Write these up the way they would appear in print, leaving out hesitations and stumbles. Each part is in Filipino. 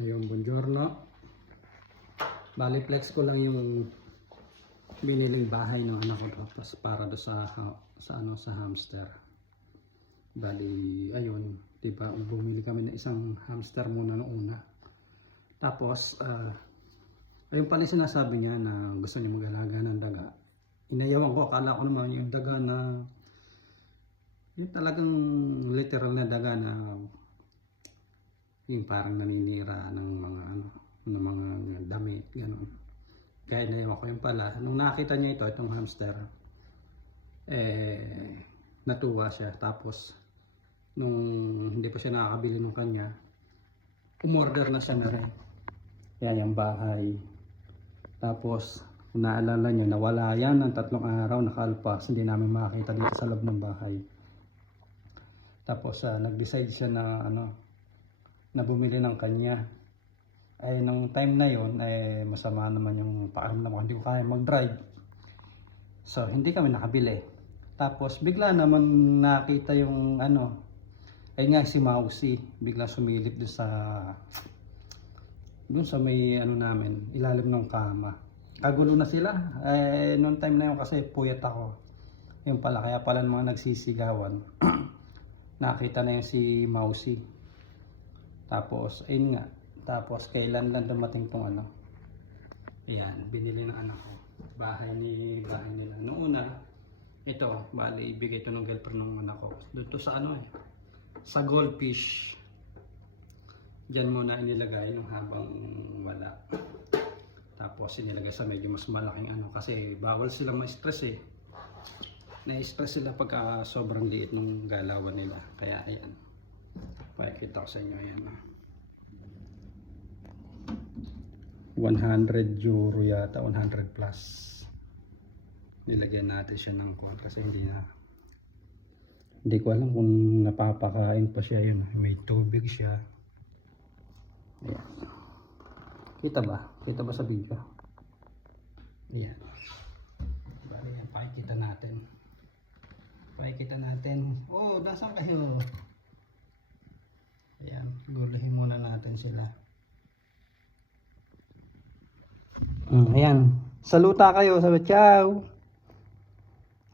Ayun, buongiorno. Bali, flex ko lang yung biniling bahay ng anak ko para do sa hamster. Bali, ayun, diba, bumili kami ng isang hamster muna noong una. Tapos, ayun pala yung sinasabi niya na gusto niya mag-alaga ng daga. Inayawan ko, akala ko naman yung daga na yung talagang literal na daga na yung parang naninira ng mga ng mga damit, gano'n. Kaya inayawan ko yung pala. Nung nakita niya itong hamster, natuwa siya. Tapos, nung hindi pa siya nakakabili ng kanya, umorder na siya na rin. Yan yung bahay. Tapos, kung naalala niyo, nawala yan ng 3 araw, nakalpas. Hindi namin makakita dito sa loob ng bahay. Tapos, nag-decide siya na bumili ng kanya. Nung time na yon masama naman yung pakiramdam ko, hindi ko kaya mag-drive. So, hindi kami nakabili. Tapos, bigla naman nakita yung si Mousy, bigla sumilip doon sa may namin, ilalim ng kama. Kagulo na sila. Noong time na yun kasi puyat ako. Yung pala, kaya pala mga nagsisigawan. Nakita na yung si Mousy. Tapos, ayun nga. Tapos, kailan lang dumating tong Yan, binili ng anak ko. Bahay nila. Noong una, ito, bali, ibigay ito ng girlfriend ng anak ko. Doon to sa sa goldfish. Diyan muna inilagay nung habang wala. Tapos, inilagay sa medyo mas malaking kasi bawal silang ma-stress eh. Na-stress sila pagka sobrang liit ng galawan nila. Kaya, ayan. Pakikita ko sa inyo, ayan. 100 euro yata, 100 plus. Nilagyan natin siya ng kuwan kasi hindi ko alam kung napapakain pa siya yun. May tubig siya. Ayan. Kita ba? Kita ba sa video? Ayan. Bali yan, pakikita natin. Pakikita natin. Oh, nasaan kayo? Ayan, gulahin muna natin sila. Ayan, saluta kayo, sabi ciao.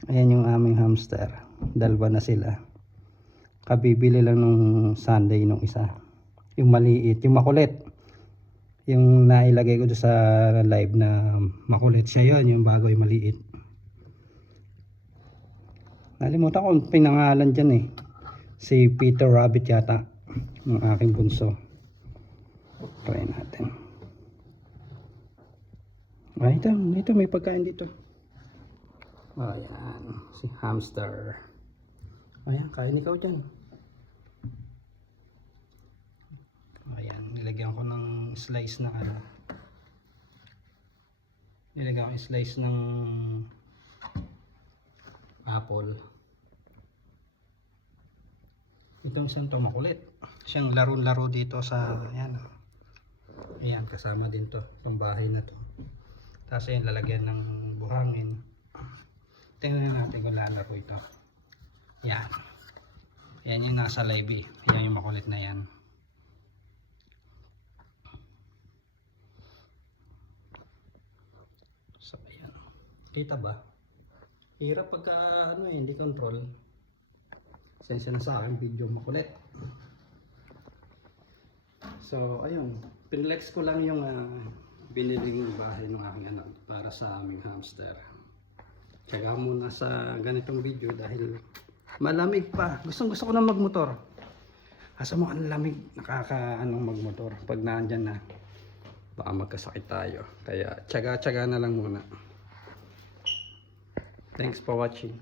Ayan yung aming hamster, dalawa na sila. Kabibili lang nung Sunday nung isa, yung maliit, yung makulit, yung nailagay ko sa live na makulit siya, yun yung bago, yung maliit. Nalimutan ko ang pinangalan dyan eh, si Peter Rabbit yata, ng aking bunso. Try natin. Ito may pagkain dito. Ayan, si hamster. Ayan, kain ikaw dyan. Ayan, nilagyan ko ng slice ng nilagyan ko slice ng apple. Itong isang to makulit. Siyang laro-laro dito sa ayan, kasama din to, itong bahay na to. Tapos ayan, lalagyan ng buhangin. Tingnan natin kung lalaro ito. Yan. Yan yung nasa live eh. Yan yung makulit na yan. So ayan. Kita ba? Hirap pagka hindi control. Sensya na sa akin video makulit. So ayun. Pinlex ko lang yung biniling bahay ng aking anak para sa aming hamster. Tsaga muna sa ganitong video dahil malamig pa. Gusto ko na magmotor. Asa mo ang lamig, magmotor pag naandyan na. Baka magkasakit tayo. Kaya tsaga na lang muna. Thanks for watching.